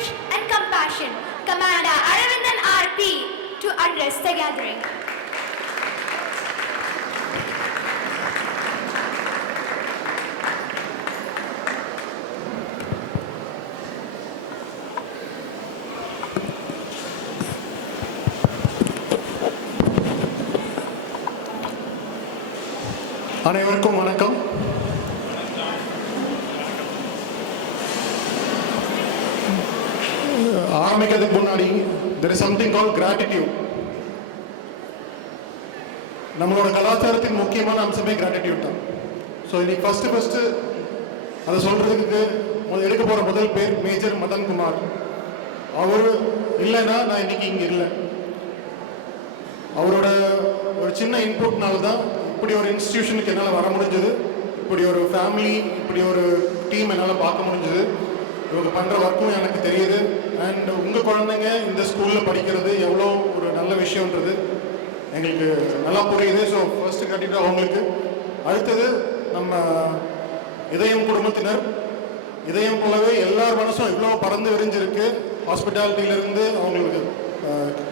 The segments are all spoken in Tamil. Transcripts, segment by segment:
courage and compassion, Commander Aravindan RP, to address the gathering. அனைவருக்கும் வணக்கம். ஆரம்பிக்கிறதுக்கு முன்னாடி there is something called gratitude. நம்மளோட கலாச்சாரத்தின் முக்கியமான அம்சமே gratitude தான். ஸோ இன்னைக்கு ஃபர்ஸ்ட் அதை சொல்றதுக்கு எடுக்க போற முதல் பேர் மேஜர் மதன் குமார். அவர் இல்லைன்னா நான் இன்னைக்கு இங்கே இல்லை. அவரோட ஒரு சின்ன இன்புட்னால தான் இப்படி ஒரு இன்ஸ்டிடியூஷனுக்கு என்னால் வர முடிஞ்சது, இப்படி ஒரு ஃபேமிலி, இப்படி ஒரு டீம் என்னால் பார்க்க முடிஞ்சது. இவங்க பண்ணுற ஒர்க்கும் எனக்கு தெரியுது. அண்ட் உங்கள் குழந்தைங்க இந்த ஸ்கூலில் படிக்கிறது எவ்வளோ ஒரு நல்ல விஷயன்றது எங்களுக்கு நல்லா புரியுது. ஸோ ஃபர்ஸ்ட் கட்டிட்டு அவங்களுக்கு. அடுத்தது நம்ம இதயம் குடும்பத்தினர். இதயம் போலவே எல்லார் மனசும் இவ்வளோ பறந்து விரிஞ்சிருக்கு. ஹாஸ்பிட்டாலிட்டியிலேருந்து அவங்களுக்கு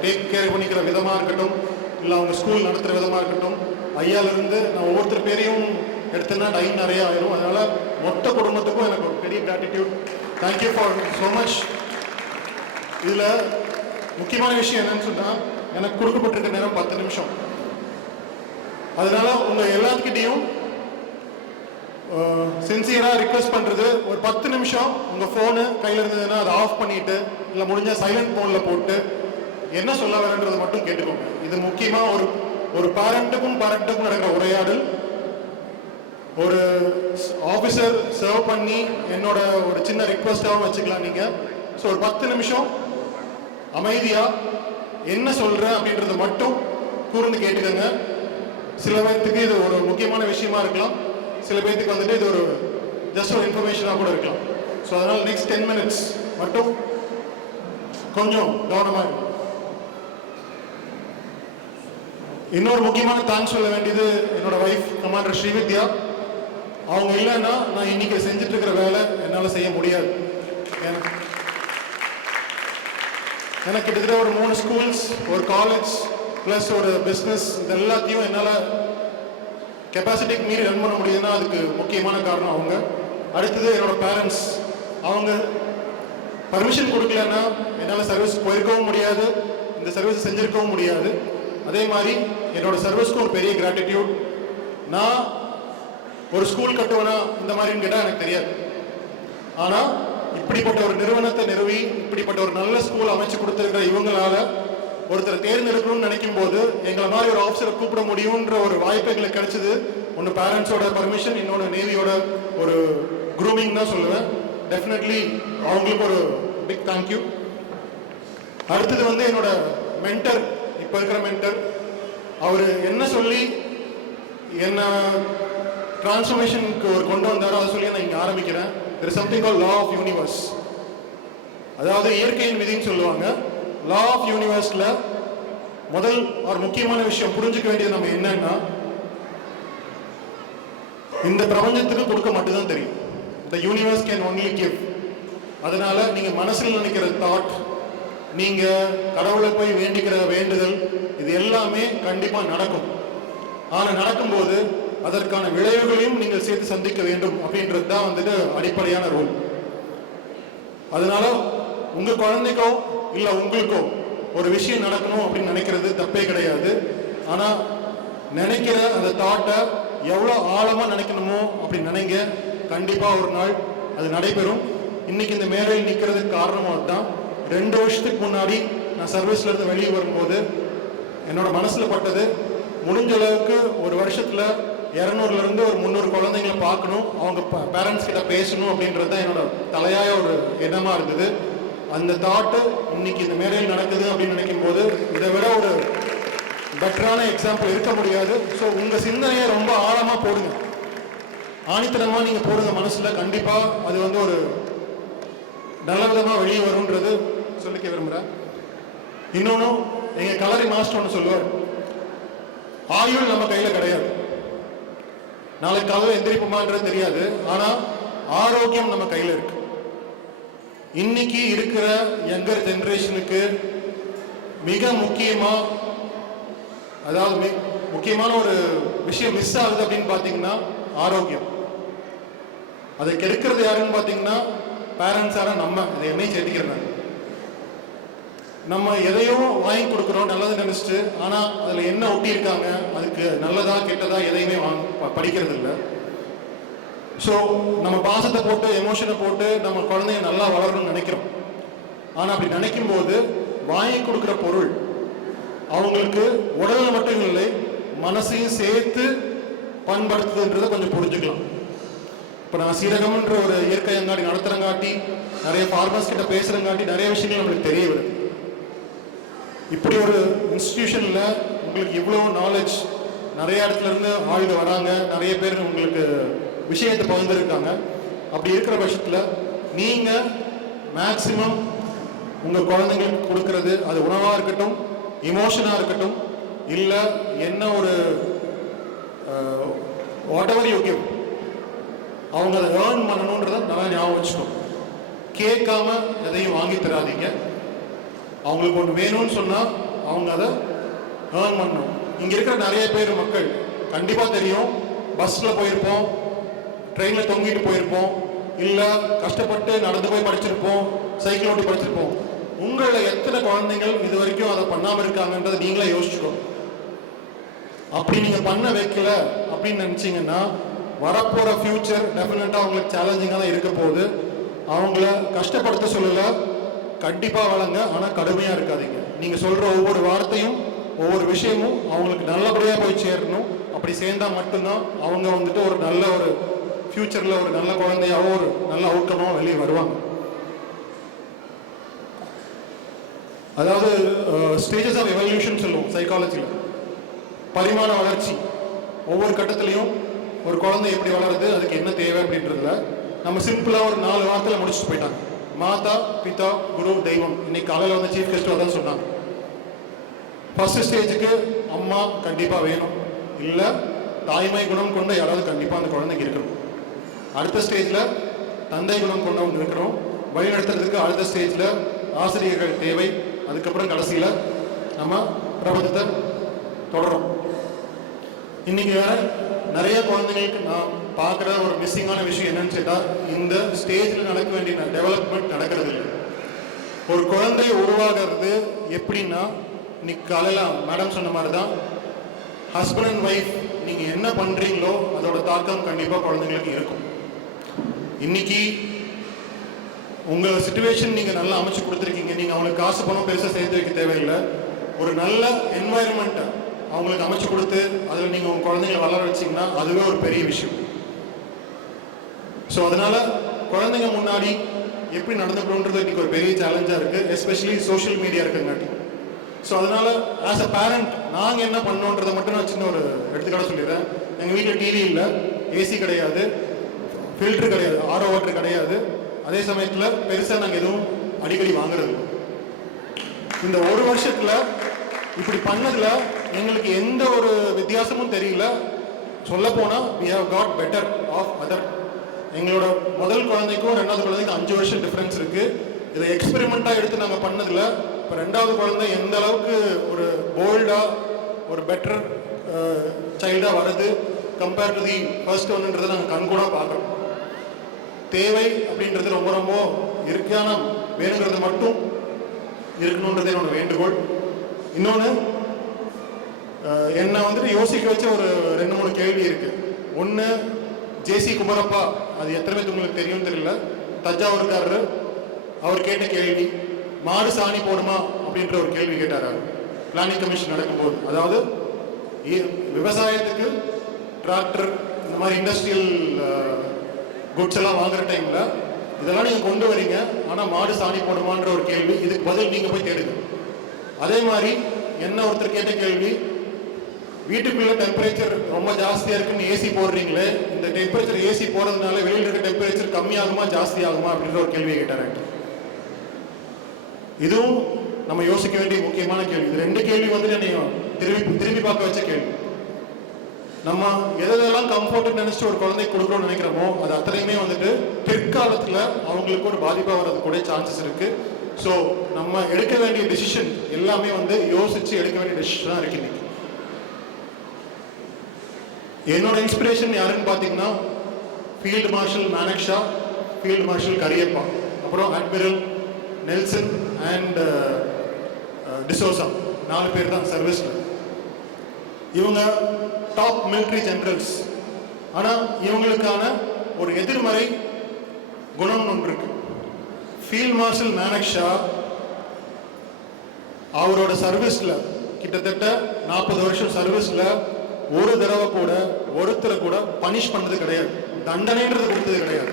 டேக் கேர் பண்ணிக்கிற விதமாக இருக்கட்டும், இல்லை அவங்க ஸ்கூல் நடத்துகிற விதமாக இருக்கட்டும், ஐயாவிலேருந்து நான் ஒவ்வொருத்தர் பேரையும் எடுத்தேன்னா டைம் நிறைய ஆயிரும். அதனால் மொத்த குடும்பத்துக்கும் எனக்கு ஒரு பெரிய gratitude. Thank you for so much. இதில் முக்கியமான விஷயம் என்னன்னு சொன்னால், எனக்கு கொடுக்கப்பட்டிருக்க நேரம் 10 நிமிஷம். அதனால உங்கள் எல்லாத்துக்கிட்டையும் சின்சியராக ரிக்வெஸ்ட் பண்ணுறது, ஒரு 10 நிமிஷம் உங்கள் ஃபோனு கையில் இருந்ததுன்னா அதை ஆஃப் பண்ணிவிட்டு, இல்லை முடிஞ்சால் சைலண்ட் மோடில் போட்டு என்ன சொல்ல வரன்றதை மட்டும் கேட்டுக்கோங்க. இது முக்கியமாக ஒரு பேரண்ட்டுக்கும் நடக்கிற உரையாடல். ஒரு ஆஃபீஸர் சர்வ் பண்ணி என்னோட ஒரு சின்ன ரிக்வெஸ்டாகவும் வச்சுக்கலாம் நீங்கள். ஸோ ஒரு 10 நிமிஷம் அமைதியாக என்ன சொல்கிறேன் அப்படின்றத மட்டும் கூர்ந்து கேட்டுக்கோங்க. சில பேர்த்துக்கு இது ஒரு முக்கியமான விஷயமா இருக்கலாம், சில பேர்த்துக்கு வந்துட்டு இது ஒரு ஜஸ்ட் ஒரு இன்ஃபர்மேஷனாக கூட இருக்கலாம். ஸோ அதனால் நெக்ஸ்ட் 10 மினிட்ஸ் மட்டும் கொஞ்சம் கவனமாக இருக்கும். இன்னொரு முக்கியமான தேங்க்ஸ் சொல்ல வேண்டியது என்னோட ஒய்ஃப் கமாண்டர் ஸ்ரீவித்யா. அவங்க இல்லைன்னா நான் இன்னைக்கு செஞ்சுட்டு இருக்கிற வேலை என்னால் செய்ய முடியாது. எனக்கு கிட்டத்தட்ட ஒரு 3 ஸ்கூல்ஸ், ஒரு காலேஜ் ப்ளஸ் ஒரு பிஸ்னஸ், இது எல்லாத்தையும் என்னால் கெப்பாசிட்டிக்கு மீறி ரன் பண்ண முடியுதுன்னா அதுக்கு முக்கியமான காரணம் அவங்க. அடுத்தது என்னோட பேரண்ட்ஸ். அவங்க பர்மிஷன் கொடுக்கலன்னா என்னால் சர்வீஸ் போயிருக்கவும் முடியாது, இந்த சர்வீஸ் செஞ்சுருக்கவும் முடியாது. அதே மாதிரி என்னோட சர்வீஸ்க்கு ஒரு பெரிய கிராட்டிடியூட். நான் ஒரு ஸ்கூல் கட்டுவேனா இந்த மாதிரின்னு கேட்டால் எனக்கு தெரியாது. ஆனால் இப்படிப்பட்ட ஒரு நிறுவனத்தை நிறுவி இப்படிப்பட்ட ஒரு நல்ல ஸ்கூல் அமைச்சு கொடுத்துருக்கிற இவங்களால ஒருத்தரை தேர்ந்தெடுக்கணும்னு நினைக்கும் போது எங்களை மாதிரி ஒரு ஆஃபீஸரை கூப்பிட முடியுன்ற ஒரு வாய்ப்பு எங்களுக்கு கிடைச்சது. ஒன்று பேரண்ட்ஸோட பர்மிஷன், இன்னொன்று நேவியோட ஒரு க்ரூமிங் தான் சொல்லுவேன். டெஃபினெட்லி அவங்களுக்கு ஒரு பிக் தேங்க்யூ. அடுத்தது வந்து என்னோட மென்டர், இப்போ இருக்கிற மென்டர். அவர் என்ன சொல்லி என்ன டிரான்ஸ்ஃபர்மேஷனுக்கு ஒரு கொண்டு வந்தாரோ அதை சொல்லி நான் இங்கே ஆரம்பிக்கிறேன். there is something called law of universe. அதாவது இயற்கையின் விதின்னு சொல்லுவாங்க. law of universeல முதல் ஒரு முக்கியமான விஷயம் புரிஞ்சுக்க வேண்டியது நம்ம என்னன்னா, இந்த பிரபஞ்சத்துக்கு கொடுக்க மட்டும்தான் தெரியும். the universe can only give. அதனால நீங்க மனசில் நினைக்கிற தாட், நீங்க கடவுளை போய் வேண்டிக்கிற வேண்டுதல், இது எல்லாமே கண்டிப்பா நடக்கும். ஆனா நடக்கும்போது அதற்கான விளைவுகளையும் நீங்கள் சேர்த்து சந்திக்க வேண்டும் அப்படின்றது தான் வந்துட்டு அடிப்படையான ரூல். அதனால உங்க குழந்தைக்கோ இல்லை உங்களுக்கோ ஒரு விஷயம் நடக்கணும் அப்படின்னு நினைக்கிறது தப்பே கிடையாது. ஆனால் நினைக்கிற அந்த தாட்டை எவ்வளோ ஆழமாக நினைக்கணுமோ அப்படி நினைங்க. கண்டிப்பாக ஒரு நாள் அது நடைபெறும். இன்னைக்கு இந்த மேடையில் நிற்கிறதுக்கு காரணமும் அதுதான். 2 வருஷத்துக்கு முன்னாடி நான் சர்வீஸ்லேருந்து வெளியே வரும்போது என்னோட மனசில் பட்டது, முடிஞ்ச அளவுக்கு ஒரு வருஷத்தில் 200லேருந்து ஒரு 300 குழந்தைங்களை பார்க்கணும், அவங்க பேரண்ட்ஸ் கிட்ட பேசணும் அப்படின்றது தான் என்னோட தலையாய ஒரு எண்ணமாக இருந்தது. அந்த தாட்டு இன்னைக்கு இந்த மேடையில் நடக்குது அப்படின்னு நினைக்கும் போது இதை விட ஒரு பெட்டரான எக்ஸாம்பிள் இருக்க முடியாது. ஸோ உங்கள் சிந்தனையை ரொம்ப ஆழமாக போடுங்க, ஆணித்தனமாக நீங்கள் போடுங்க மனசில். கண்டிப்பாக அது வந்து ஒரு நல்ல விதமாக வெளியே வரும்ன்றது சொல்லிக்க விரும்புகிறேன். இன்னொன்று, எங்கள் கலரி மாஸ்டர் ஒன்று சொல்லுவார், ஆயுள் நம்ம கையில் கிடையாது, நாளைக்கு காலையில் எந்திரிப்போமான்றது தெரியாது, ஆனால் ஆரோக்கியம் நம்ம கையில் இருக்கு. இன்னைக்கு இருக்கிற யங்கர் ஜெனரேஷனுக்கு மிக முக்கியமான ஒரு விஷயம் மிஸ் ஆகுது அப்படின்னு பார்த்தீங்கன்னா ஆரோக்கியம். அதை கெடுக்கிறது யாருன்னு பார்த்தீங்கன்னா பேரண்ட்ஸான நம்ம, இதை என்னையும் சேர்த்துக்கிறேன். நம்ம எதையோ வாங்கி கொடுக்குறோம் நல்லது நினைச்சிட்டு, ஆனால் அதில் என்ன ஒட்டி இருக்காங்க, அதுக்கு நல்லதா கெட்டதா எதையுமே படிக்கிறது இல்லை. ஸோ நம்ம பாசத்தை போட்டு எமோஷனை போட்டு நம்ம குழந்தைய நல்லா வளரணும்னு நினைக்கிறோம். ஆனால் அப்படி நினைக்கும் போது வாங்கி கொடுக்குற பொருள் அவங்களுக்கு உடலில் மட்டும் இல்லை மனசையும் சேர்த்து பண்படுத்துதுன்றதை கொஞ்சம் புரிஞ்சுக்கலாம். இப்போ நான் சீரகம்ன்ற ஒரு இயற்கை அங்காடி நடத்துறங்காட்டி, நிறைய ஃபார்மர்ஸ் கிட்ட பேசுறங்காட்டி நிறைய விஷயங்கள் நம்மளுக்கு தெரிய வருது. இப்படி ஒரு இன்ஸ்டிடியூஷனில் உங்களுக்கு இவ்வளோ நாலேஜ், நிறைய இடத்துல இருந்து ஆளுங்க வராங்க, நிறைய பேர் உங்களுக்கு விஷயத்தை பகிர்ந்துருக்காங்க. அப்படி இருக்கிற பட்சத்தில் நீங்கள் மேக்சிமம் உங்கள் குழந்தைங்களுக்கு கொடுக்கறது, அது உணவாக இருக்கட்டும், இமோஷனாக இருக்கட்டும், இல்லை என்ன ஒரு வாட் எவர் யூ கிவ், அவங்க அதை ஏர்ன் பண்ணணுன்றதை நல்லா ஞாபகம் வச்சுக்கணும். கேட்காம எதையும் வாங்கி தராதீங்க. அவங்களுக்கு ஒன்று வேணும்னு சொன்னால் அவங்க அதை ஏர்ன் பண்ணணும். இங்கே இருக்கிற நிறைய பேர் மக்கள் கண்டிப்பாக தெரியும், பஸ்ஸில் போயிருப்போம், ட்ரெயினில் தொங்கிட்டு போயிருப்போம், இல்லை கஷ்டப்பட்டு நடந்து போய் படிச்சிருப்போம், சைக்கிள் ஓட்டி படிச்சிருப்போம். உங்களில் எத்தனை குழந்தைகள் இது வரைக்கும் அதை பண்ணாமல் இருக்காங்கன்றதை நீங்களே யோசிச்சுக்கணும். அப்படி நீங்கள் பண்ண வைக்கல அப்படின்னு நினச்சிங்கன்னா வரப்போகிற ஃபியூச்சர் டெஃபினட்டாக அவங்களுக்கு சேலஞ்சிங்காக தான் இருக்க போகுது. அவங்கள கஷ்டப்படுத்த சொல்லலை, கண்டிப்பாக வளங்க, ஆனால் கடுமையாக இருக்காதீங்க. நீங்கள் சொல்கிற ஒவ்வொரு வார்த்தையும் ஒவ்வொரு விஷயமும் அவங்களுக்கு நல்லபடியாக போய் சேரணும். அப்படி சேர்ந்தால் மட்டும்தான் அவங்க வந்துட்டு ஒரு நல்ல ஒரு ஃபியூச்சரில் ஒரு நல்ல குழந்தையாவோ ஒரு நல்ல அவுட்கமாகவும் வெளியே வருவாங்க. அதாவது ஸ்டேஜஸ் ஆஃப் எவல்யூஷன் சொல்லுவோம் சைக்காலஜியில். பரிமாண வளர்ச்சி, ஒவ்வொரு கட்டத்துலையும் ஒரு குழந்தை எப்படி வளருது, அதுக்கு என்ன தேவை அப்படின்றதுல நம்ம சிம்பிளாக ஒரு 4 வாரத்தில் முடிச்சுட்டு போயிட்டாங்க. மாதா, பிதா, குரு, தெய்வம். இன்னைக்கு காலையில் வந்து சீஃப் கெஸ்ட் அதான் சொன்னாங்க. ஃபர்ஸ்ட் ஸ்டேஜுக்கு அம்மா கண்டிப்பாக வேணும், இல்லை தாய்மை குணம் கொண்ட யாராவது கண்டிப்பாக அந்த குழந்தைக்கு இருக்கணும். அடுத்த ஸ்டேஜில் தந்தை குணம் கொண்டவங்க இருக்கிறோம். வழிநடத்துறதுக்கு அடுத்த ஸ்டேஜில் ஆசிரியர்கள் தேவை. அதுக்கப்புறம் கடைசியில் நம்ம பிரபஞ்சத்தை தொடரும். இன்னைக்கு வேற நிறைய குழந்தைங்களுக்கு நான் பார்க்குற ஒரு மிஸ்ஸிங்கான விஷயம் என்னன்னு கேட்டால், இந்த ஸ்டேஜில் நடக்க வேண்டிய டெவலப்மெண்ட் நடக்கிறது இல்லை. ஒரு குழந்தை உருவாகிறது எப்படின்னா, இன்னைக்கு காலையில் மேடம் சொன்ன மாதிரி தான், ஹஸ்பண்ட் அண்ட் ஒய்ஃப் நீங்கள் என்ன பண்ணுறீங்களோ அதோட தாக்கம் கண்டிப்பாக குழந்தைங்களுக்கு இருக்கும். இன்னைக்கு உங்கள் சிச்சுவேஷன் நீங்கள் நல்லா அமைச்சு கொடுத்துருக்கீங்க. நீங்கள் அவங்களுக்கு காசு பணம் பெருசாக சேர்த்து வைக்க தேவையில்லை. ஒரு நல்ல என்வாயர்மெண்ட்டை அவங்களுக்கு அமைச்சு கொடுத்து அதில் நீங்கள் உங்கள் குழந்தைங்களை வளர வச்சிங்கன்னா அதுவே ஒரு பெரிய விஷயம். ஸோ அதனால் குழந்தைங்க முன்னாடி எப்படி நடந்துக்கணுன்றது இன்றைக்கி ஒரு பெரிய சேலஞ்சாக இருக்குது, எஸ்பெஷலி சோஷியல் மீடியா இருக்குங்காட்டி. ஸோ அதனால் ஆஸ் அ பேரண்ட் நாங்கள் என்ன பண்ணோன்றதை மட்டும் நான் சின்ன ஒரு எடுத்துக்காட்ட சொல்லிடுறேன். எங்கள் வீட்டில் டிவி இல்லை, ஏசி கிடையாது, ஃபில்ட்ரு கிடையாது, ஆரோ வாட்டர் கிடையாது. அதே சமயத்தில் பெருசாக நாங்கள் எதுவும் அடிக்கடி வாங்குறது. இந்த ஒரு வருஷத்தில் இப்படி பண்ணதில் எங்களுக்கு எந்த ஒரு வித்தியாசமும் தெரியல. சொல்லப்போனால் we have got better off other. எங்களோட முதல் குழந்தைக்கும் 2வது குழந்தைக்கும் 5 வருஷம் டிஃப்ரென்ஸ் இருக்குது. இதை எக்ஸ்பெரிமெண்ட்டாக எடுத்து நாங்கள் பண்ணதில் இப்போ 2வது குழந்தை எந்த அளவுக்கு ஒரு போல்டாக ஒரு பெட்டர் சைல்டாக வருது கம்பேர் டு தி ஃபர்ஸ்ட் ஒன்றுன்றதை நாங்கள் கண்கூடாக பார்க்குறோம். தேவை அப்படின்றது ரொம்ப ரொம்ப இருக்கான வேணுங்கிறது மட்டும் இருக்கணுன்றதே என்னோட வேண்டுகோள். இன்னொன்று என்னை வந்துட்டு யோசிக்க வச்ச ஒரு 2-3 கேள்வி இருக்குது. ஒன்று, ஜேசி குமரப்பா, அது எத்தனை பேருக்கு உங்களுக்கு தெரியும் தெரியல, தஞ்சாவூர்காரர், அவர் கேட்ட கேள்வி, மாடு சாணி போடுமா அப்படின்ற ஒரு கேள்வி கேட்டார் அவர் பிளானிங் கமிஷன் நடக்கும்போது. அதாவது விவசாயத்துக்கு டிராக்டர் இந்த மாதிரி இண்டஸ்ட்ரியல் குட்ஸ் எல்லாம் வாங்குற டைமில் இதெல்லாம் நீங்கள் கொண்டு வரீங்க, ஆனால் மாடு சாணி போடுமான்ற ஒரு கேள்வி. இதுக்கு பதில் நீங்கள் போய் தேடுங்க. அதே மாதிரி என்ன ஒருத்தர் கேட்ட கேள்வி, வீட்டுக்குள்ள டெம்பரேச்சர் ரொம்ப ஜாஸ்தியாக இருக்குன்னு ஏசி போடுறீங்களே, இந்த டெம்பரேச்சர் ஏசி போடுறதுனால வெளியில் இருக்க டெம்பரேச்சர் கம்மியாகுமா ஜாஸ்தி ஆகுமா அப்படின்ற ஒரு கேள்வியை கேட்டார். இதுவும் நம்ம யோசிக்க வேண்டிய முக்கியமான கேள்வி. இது 2 கேள்வி வந்து என்னை திரும்பி பார்க்க வச்ச கேள்வி. நம்ம எதெல்லாம் கம்ஃபர்ட் நினைச்சிட்டு ஒரு குழந்தைக்கு கொடுக்கணும்னு நினைக்கிறோமோ அது அத்தனையுமே வந்துட்டு பிற்காலத்தில் அவங்களுக்கு ஒரு பாதிப்பாக வர்றது கூட சான்சஸ் இருக்கு. ஸோ நம்ம எடுக்க வேண்டிய டெசிஷன் எல்லாமே வந்து யோசிச்சு எடுக்க வேண்டிய டெசிஷனாக இருக்கு இன்னைக்கு. என்னோட இன்ஸ்பிரேஷன் யாருன்னு பார்த்தீங்கன்னா field marshal Manekshaw, field marshal Cariappa, அப்புறம் அட்மிரல் நெல்சன் அண்ட் டிசோசா, 4 பேர் தான் சர்வீஸில். இவங்க டாப் மிலிட்ரி ஜெனரல்ஸ். ஆனால் இவங்களுக்கான ஒரு எதிர்மறை குணம் ஒன்று இருக்கு. ஃபீல்ட் மார்ஷல் மானக்ஷா அவரோட சர்வீஸில் கிட்டத்தட்ட 40 வருஷம் சர்வீஸில் ஒரு தடவை கூட ஒருத்தரை கூட பனிஷ் பண்ணது கிடையாது, தண்டனைன்றது கொடுத்தது கிடையாது.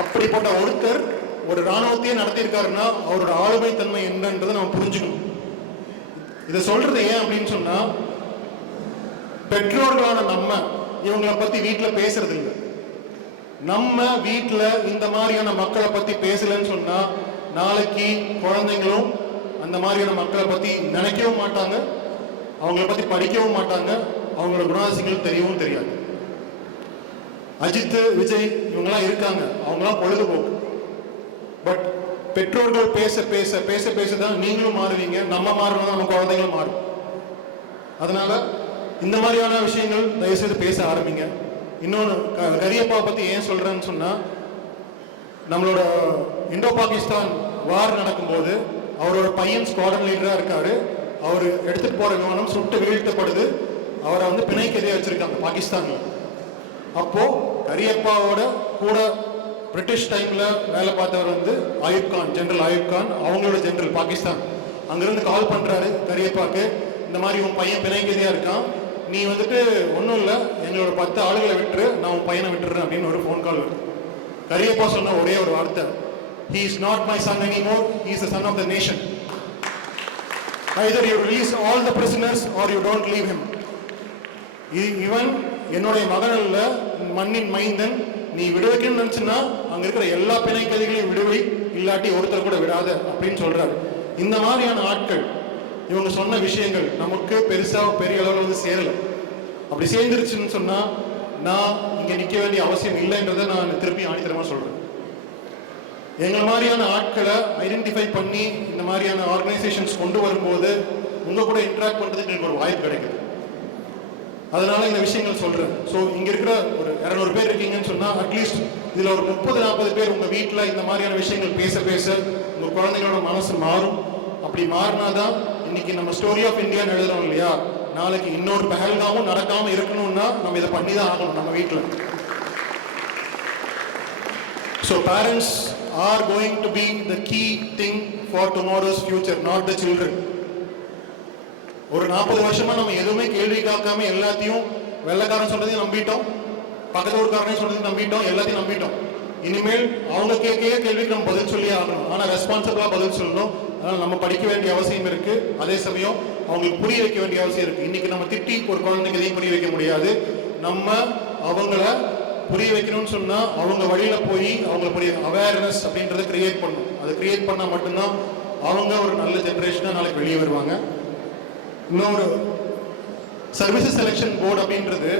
அப்படிப்பட்ட ஒருத்தர் ஒரு இராணுவத்தையே நடத்தியிருக்காருன்னா அவரோட ஆளுமை தன்மை என்னன்றதை நம்ம புரிஞ்சுக்கணும். இதை சொல்றது ஏன் அப்படின்னு சொன்னா, பெற்றோர்களான நம்ம இவங்களை பத்தி வீட்டில் பேசுறது இல்லை. நம்ம வீட்டில் இந்த மாதிரியான மக்களை பத்தி பேசலன்னு சொன்னா நாளைக்கு குழந்தைங்களும் அந்த மாதிரியான மக்களை பத்தி நினைக்கவும் மாட்டாங்க, அவங்கள பத்தி படிக்கவும் மாட்டாங்க, அவங்களோட குணாதிசயங்கள் தெரியவும் தெரியாது. அஜித், விஜய் இவங்கெல்லாம் இருக்காங்க, அவங்களாம் பொழுதுபோக்கு. பட் பெற்றோர்கள் பேச பேச பேச பேச தான் நீங்களும் மாறுவீங்க, நம்ம மாறணும், நம்ம குழந்தைங்களும் மாறும். அதனால இந்த மாதிரியான விஷயங்கள் தயவுசெய்து பேச ஆரம்பிங்க. இன்னொன்று, கரியப்பா பற்றி ஏன் சொல்கிறேன்னு சொன்னால், நம்மளோட இந்தோ பாகிஸ்தான் வார் நடக்கும்போது அவரோட பையன் ஸ்குவாட்ரன் லீடராக இருக்காரு. அவர் எடுத்துகிட்டு போகிற விமானம் சுட்டு வீழ்த்தப்படுது. அவரை வந்து பிணை கைதியாக வச்சுருக்காங்க பாகிஸ்தானில். அப்போது கரியப்பாவோட கூட பிரிட்டிஷ் டைமில் வேலை பார்த்தவர் வந்து ஆயுப் கான், ஜெனரல் ஆயுப் கான், அவங்களோட ஜெனரல் பாகிஸ்தான். அங்கேருந்து கால் பண்ணுறாரு கரியப்பாக்கு, இந்த மாதிரி உன் பையன் பிணை கைதியாக இருக்கான், நீ வந்துட்டு ஒன்றும் இல்லை, எங்களோட 10 ஆளுகளை விட்டுரு, நான் உன் பையனை விட்டுறேன் அப்படின்னு ஒரு ஃபோன் கால் வருது. கரியப்பா சொன்ன ஒரே ஒரு வார்த்தை, he is not my son anymore, he is the son of the nation. Either you release all the prisoners or you don't leave him. இவன் என்னுடைய மகன் அல்ல, மண்ணின் மைந்தன், நீ விட வைக்கணும்னு நினைச்சுன்னா அங்க இருக்கிற எல்லா பிணை கைதிகளையும் விடுவை, இல்லாட்டி ஒருத்தர் கூட விடாத அப்படின்னு சொல்றாரு. இந்த மாதிரியான ஆட்கள் இவங்க சொன்ன விஷயங்கள் நமக்கு பெருசா பெரிய அளவில் வந்து சேரல. அப்படி சேர்ந்துருச்சுன்னு சொன்னா நான் இங்க நிக்க வேண்டிய அவசியம் இல்லைன்றதை நான் திருப்பி ஆணித்தரமா சொல்றேன். எங்களை மாதிரியான ஆட்களை ஐடென்டிஃபை பண்ணி இந்த மாதிரியான ஆர்கனைசேஷன்ஸ் கொண்டு வரும்போது உங்க கூட இன்ட்ராக்ட் பண்றதுக்கு எனக்கு ஒரு வாய்ப்பு கிடைக்குது. அதனால இந்த விஷயங்கள் சொல்றேன். ஸோ இங்க இருக்கிற ஒரு 200 பேர் இருக்கீங்கன்னு சொன்னா அட்லீஸ்ட் இதுல ஒரு 30-40 பேர் உங்க வீட்டில் இந்த மாதிரியான விஷயங்கள் பேச பேச உங்க குழந்தைங்களோட மனசு மாறும். அப்படி மாறினாதான் இன்னைக்கு நம்ம ஸ்டோரி ஆஃப் இந்தியான்னு எழுதுறோம் இல்லையா, நாளைக்கு இன்னொரு பஹல்காமும் நடக்காம இருக்கணும்னா நம்ம இதை பண்ணி தான் ஆகணும் நம்ம வீட்டில். So parents are going to be the key thing for tomorrow's future, not the children. ஒரு 40 வருஷமா நம்ம எதுவுமே கேள்வி காக்காம எல்லாத்தையும் வெள்ளைக்காரன் சொல்றதையும் நம்பிட்டோம், பக்கத்து ஊருக்காரனே சொல்றதையும் நம்பிட்டோம், எல்லாத்தையும் நம்பிட்டோம். இனிமேல் அவங்க கேட்க கேள்விக்கு நம்ம பதில் சொல்லி ஆகணும். ஆனால் ரெஸ்பான்சிபிளா பதில் சொல்லணும். அதனால நம்ம படிக்க வேண்டிய அவசியம் இருக்கு. அதே சமயம் அவங்களுக்கு புரிய வைக்க வேண்டிய அவசியம் இருக்கு. இன்னைக்கு நம்ம திட்டி ஒரு குழந்தைக்கு எதையும் புரிய வைக்க முடியாது. நம்ம அவங்கள புரிய வைக்கணும்னு சொன்னா அவங்க வழியில போய் அவங்கள புரிய அவேர்னஸ் அப்படின்றத கிரியேட் பண்ணணும். அதை கிரியேட் பண்ணா மட்டும்தான் அவங்க ஒரு நல்ல ஜெனரேஷனா நாளைக்கு வெளியே வருவாங்க. இன்னொரு சர்வீசஸ் செலெக்ஷன் போர்டு அப்படின்றது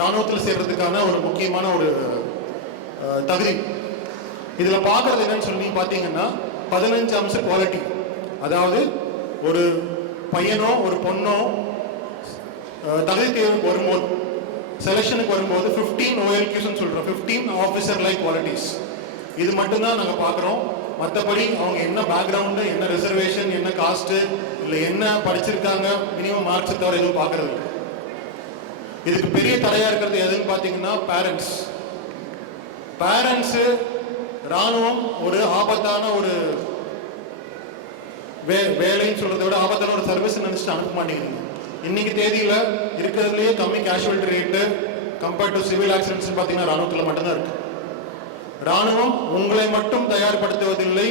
ராணுவத்தில் சேர்றதுக்கான ஒரு முக்கியமான ஒரு தகுதி. இதுல பார்க்கறது என்னன்னு சொல்லி பார்த்தீங்கன்னா 15 அம்ச குவாலிட்டி. அதாவது ஒரு பையனோ ஒரு பொண்ணோ தகுதி தேர்வுக்கு வரும்போது, செலெக்ஷனுக்கு வரும்போது 15 OLQs சொல்றோம், 15 ஆஃபீஸர் லைக் குவாலிட்டிஸ். இது மட்டும்தான் நாங்கள் பார்க்குறோம். மற்றபடி அவங்க என்ன பேக்ரவுண்டு, என்ன ரிசர்வேஷன், என்ன காஸ்ட்டு, இல்லை என்ன படிச்சிருக்காங்க, மினிமம் மார்க்ஸ் தவிர எதுவும் பார்க்கறது இல்லை. இதுக்கு பெரிய தடையாக இருக்கிறது எதுன்னு பார்த்தீங்கன்னா பேரண்ட்ஸு ராணுவம் ஒரு ஆபத்தான ஒரு வேலைன்னு சொல்றதை விட ஆபத்தான ஒரு சர்வீஸ் நினைச்சிட்டு அனுப்ப மாட்டேங்கிறீங்க. இன்னைக்கு தேதியில இருக்கிறதுலேயே கம்மி casualty rate compared to civil accidents பார்த்தீங்கன்னா ராணுவத்தில் மட்டும்தான் இருக்கு. ராணுவம் உங்களை மட்டும் தயார்படுத்துவதில்லை,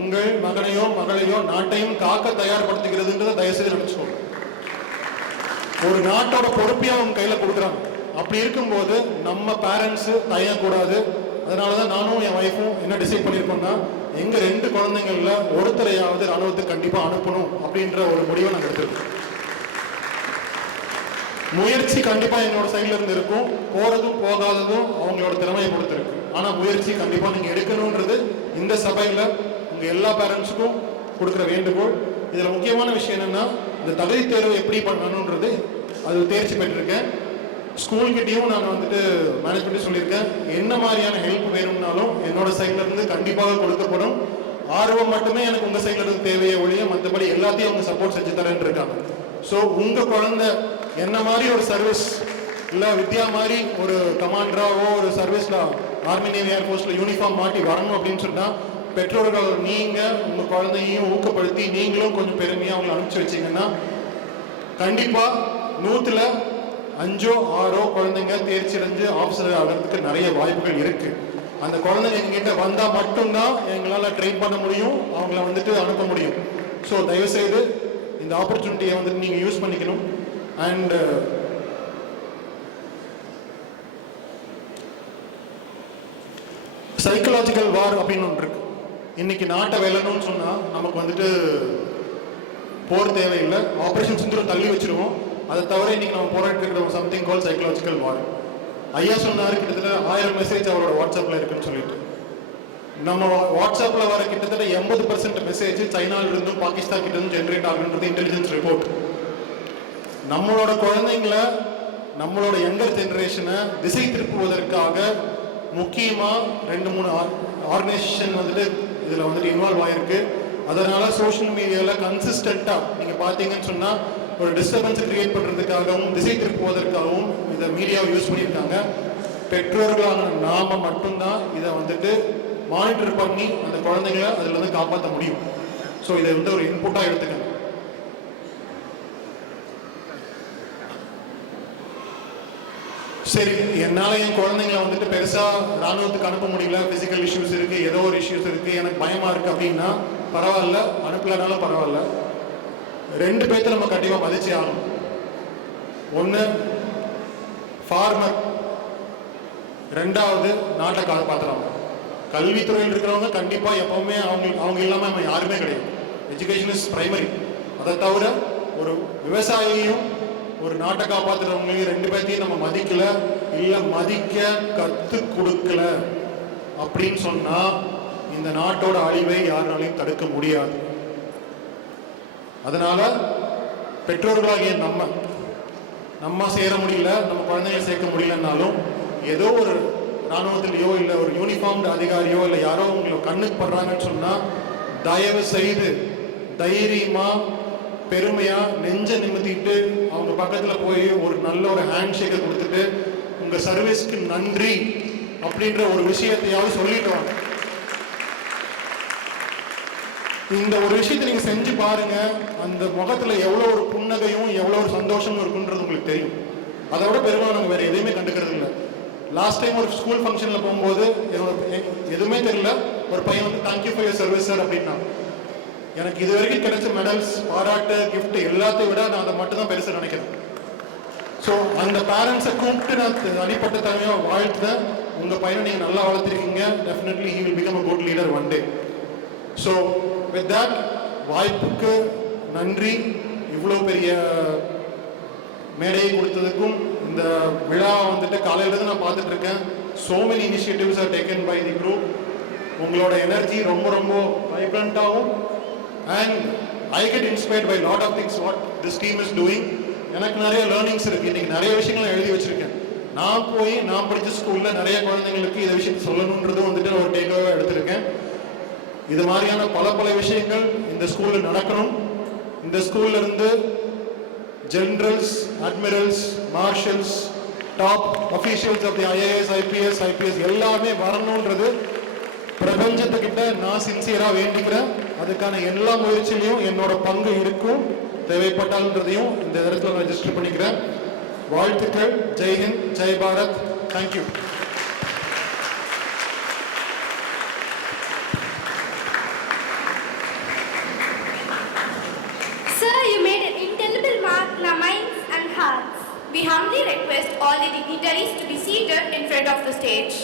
உங்கள் மகனையோ மகளையோ நாட்டையும் காக்க தயார்படுத்துகிறதுன்றதை தயவுசெய்து நினைச்சுக்கோங்க. ஒரு நாட்டோட பொறுப்பையும் அவங்க கையில கொடுக்குறாங்க. அப்படி இருக்கும்போது நம்ம பேரண்ட்ஸ் தயங்கக்கூடாது. அதனாலதான் நானும் என் ஒய்ஃபும் என்ன டிசைட் பண்ணியிருக்கோம்னா, எங்க 2 குழந்தைங்கள்ல ஒருத்தரையாவது ராணுவத்துக்கு கண்டிப்பா அனுப்பணும் அப்படின்ற ஒரு முடிவை நாங்கள் எடுத்துருக்கோம். முயற்சி கண்டிப்பாக என்னோட சைடில் இருந்து இருக்கும். போகிறதும் போகாததும் அவங்களோட திறமையை பொறுத்திருக்கு. ஆனால் முயற்சி கண்டிப்பாக நீங்கள் எடுக்கணுன்றது இந்த சபையில் உங்கள் எல்லா பேரண்ட்ஸுக்கும் கொடுக்குற வேண்டுகோள். இதில் முக்கியமான விஷயம் என்னென்னா, இந்த தகுதி தேர்வு எப்படி பண்ணணுன்றது அது தேர்ச்சி பெற்றிருக்கேன். ஸ்கூல்கிட்டையும் நான் வந்துட்டு மேனேஜ்மெண்ட்டு சொல்லியிருக்கேன். என்ன மாதிரியான ஹெல்ப் வேணும்னாலும் என்னோட சைட்ல இருந்து கண்டிப்பாக கொடுக்கப்படும். ஆர்வம் மட்டுமே எனக்கு உங்கள் சைட்ல இருந்து தேவையை ஒழிய மற்றபடி எல்லாத்தையும் அவங்க சப்போர்ட் செஞ்சு தரேன்னு இருக்காங்க. ஸோ உங்கள் குழந்தை என்ன மாதிரி ஒரு சர்வீஸ் இல்லை வித்யா மாதிரி ஒரு கமாண்டராவோ ஒரு சர்வீஸில் ஆர்மி நேவி ஏர்ஃபோர்ஸில் யூனிஃபார்ம் மாட்டி வரணும் அப்படின்னு சொன்னால் பெற்றோர்கள் நீங்கள் உங்கள் குழந்தையும் ஊக்கப்படுத்தி நீங்களும் கொஞ்சம் பெருமையாக அவங்களை அனுப்பிச்சி வச்சிங்கன்னா கண்டிப்பாக 100ல் 5 or 6 குழந்தைங்க தேர்ச்சி அடைஞ்சு ஆஃபீஸர் ஆகிறதுக்கு நிறைய வாய்ப்புகள் இருக்குது. அந்த குழந்தைங்க எங்ககிட்ட வந்தால் மட்டும்தான் எங்களால் ட்ரெயின் பண்ண முடியும், அவங்கள வந்துட்டு அனுப்ப முடியும். ஸோ தயவுசெய்து இந்த ஆப்பர்ச்சுனிட்டியை வந்துட்டு நீங்கள் யூஸ் பண்ணிக்கணும். அண்ட் சைக்கலாஜிக்கல் வார் அப்படின்னு ஒன்று இருக்கு. இன்னைக்கு நாட்டை வெல்லணும்னு சொன்னால் நமக்கு வந்துட்டு போர் தேவையில்லை, ஆப்ரேஷன் சிந்தூரம் தள்ளி வச்சிருவோம். அதை தவிர இன்னைக்கு நம்ம போராடிட்டு இருக்கிற சம்திங் கால் சைக்கலாஜிக்கல் வார். ஐயா சொன்னார் கிட்டத்தட்ட 1000 மெசேஜ் அவரோட வாட்ஸ்அப்பில் இருக்குன்னு சொல்லிட்டு. நம்ம வாட்ஸ்அப்பில் வர கிட்டத்தட்ட 80% மெசேஜ் சைனாவிலிருந்தும் பாகிஸ்தான் கிட்ட இருந்தும் ஜென்ரேட் ஆகுன்றது இன்டெலிஜென்ஸ் ரிப்போர்ட். நம்மளோட குழந்தைங்களை நம்மளோட யங்கர் ஜென்ரேஷனை திசை திருப்புவதற்காக முக்கியமாக 2-3 ஆர்கனைசேஷன் வந்துட்டு இதில் வந்துட்டு இன்வால்வ் ஆகிருக்கு. அதனால சோஷியல் மீடியாவில் கன்சிஸ்டண்ட்டாக நீங்கள் பார்த்தீங்கன்னு சொன்னால் ஒரு டிஸ்டர்பன்ஸை கிரியேட் பண்ணுறதுக்காகவும் திசை திருப்புவதற்காகவும் இதை மீடியாவை யூஸ் பண்ணியிருக்காங்க. பெற்றோர்களான நாம மட்டும்தான் இதை வந்துட்டு மானிட்டர் பண்ணி அந்த குழந்தைங்களை அதில் வந்து காப்பாற்ற முடியும். ஸோ இதை வந்து ஒரு இன்புட்டாக எடுத்துக்கணும். சரி, என்னால் என் குழந்தைங்களை வந்துட்டு பெருசாக இராணுவத்துக்கு அனுப்ப முடியல, ஃபிசிக்கல் இஷ்யூஸ் இருக்குது, ஏதோ ஒரு இஷ்யூஸ் இருக்குது, எனக்கு பயமாக இருக்குது அப்படின்னா பரவாயில்ல, அனுப்பலனாலும் பரவாயில்ல. 2 பேர்த்த நம்ம கண்டிப்பாக மதிச்சே ஆகணும். ஒன்று ஃபார்மர், 2வது நாட்டை காப்பாற்றுறவங்க. கல்வித்துறையில் இருக்கிறவங்க கண்டிப்பாக எப்பவுமே அவங்க இல்லாமல் நம்ம யாருமே கிடையாது. Education is primary. அதை தவிர ஒரு விவசாயியும் ஒரு நாட்டை காப்பாற்றுறவங்களையும் 2 பேர்த்தையும் நம்ம மதிக்கல, இல்லை மதிக்க கற்றுக் கொடுக்கல அப்படின்னு சொன்னால் இந்த நாட்டோட அழிவை யாராலையும் தடுக்க முடியாது. அதனால பெற்றோர்களாகிய நம்ம சேர முடியல, நம்ம குழந்தைங்களை சேர்க்க முடியலன்னாலும் ஏதோ ஒரு இராணுவத்திலேயோ இல்லை ஒரு யூனிஃபார்ம்டு அதிகாரியோ இல்லை யாரோ உங்களை கண்ணுக்கு படுறாங்கன்னு சொன்னால் தயவு செய்து தைரியமாக பெருமையாக நெஞ்ச நிமித்திட்டு அவங்க பக்கத்தில் போய் ஒரு நல்ல ஒரு ஹேண்ட் ஷேக்கை கொடுத்துட்டு உங்கள் சர்வீஸ்க்கு நன்றி அப்படின்ற ஒரு விஷயத்தையாவது சொல்லிட்டு வாங்க. இந்த ஒரு விஷயத்தை நீங்கள் செஞ்சு பாருங்க, அந்த முகத்தில் எவ்வளோ ஒரு புன்னகையும் எவ்வளோ ஒரு சந்தோஷமும் இருக்குன்றது உங்களுக்கு தெரியும். அதை விட பெருமை நாங்கள் வேறு எதையுமே கண்டுக்கிறது இல்லை. லாஸ்ட் டைம் ஒரு ஸ்கூல் ஃபங்க்ஷனில் போகும்போது எதுவுமே தெரியல, ஒரு பையன் வந்து thank you for your service sir அப்படின்னா. எனக்கு இது வரைக்கும் கிடைச்ச மெடல்ஸ், பாராட்டு, கிஃப்ட் எல்லாத்தையும் விட நான் அதை மட்டும் தான் பெருசாக நினைக்கிறேன். ஸோ அந்த பேரண்ட்ஸை கூப்பிட்டு நான் தனிப்பட்ட தனியாக வாழ்த்துறேன். உங்கள் பையனை நீங்கள் நல்லா வளர்த்துருக்கீங்க. Definitely he will become a good leader one day. So with that, வாய்ப்புக்கு நன்றி. இவ்வளோ பெரிய மேடையை கொடுத்ததுக்கும் இந்த விழா வந்துட்டு காலையிலேருந்து நான் பார்த்துட்டு இருக்கேன். so many initiatives are taken by the group. உங்களோட எனர்ஜி ரொம்ப ரொம்ப வைப்ரண்ட்டாகவும் and I get inspired by lot of things what this team is doing. எனக்கு நிறைய லேர்னிங்ஸ் இருக்குது. இன்றைக்கி நிறைய விஷயங்களை எழுதி வச்சுருக்கேன். நான் படித்த ஸ்கூலில் நிறைய குழந்தைங்களுக்கு இதை விஷயத்தை சொல்லணுன்றது வந்துட்டு ஒரு டேக்காக எடுத்திருக்கேன். இது மாதிரியான பல விஷயங்கள் இந்த ஸ்கூலில் நடக்கணும். இந்த ஸ்கூல்ல இருந்து generals, admirals, marshals, top officials of the IAS, IPS எல்லாமே வரணுன்றது பிரபஞ்சத்துக்கிட்ட நான் சின்சியராக வேண்டிக்கிறேன். அதுக்கான எல்லா முயற்சியிலையும் என்னோட பங்கு இருக்கும், தேவைப்பட்டால்ன்றதையும் இந்த இடத்துல நான் ரெஜிஸ்டர் பண்ணிக்கிறேன். வாழ்த்துக்கள். Jai Hind, Jai Bharat. Thank you. Sir, you made an indelible mark in our minds and hearts. We humbly request all the dignitaries to be seated in front of the stage.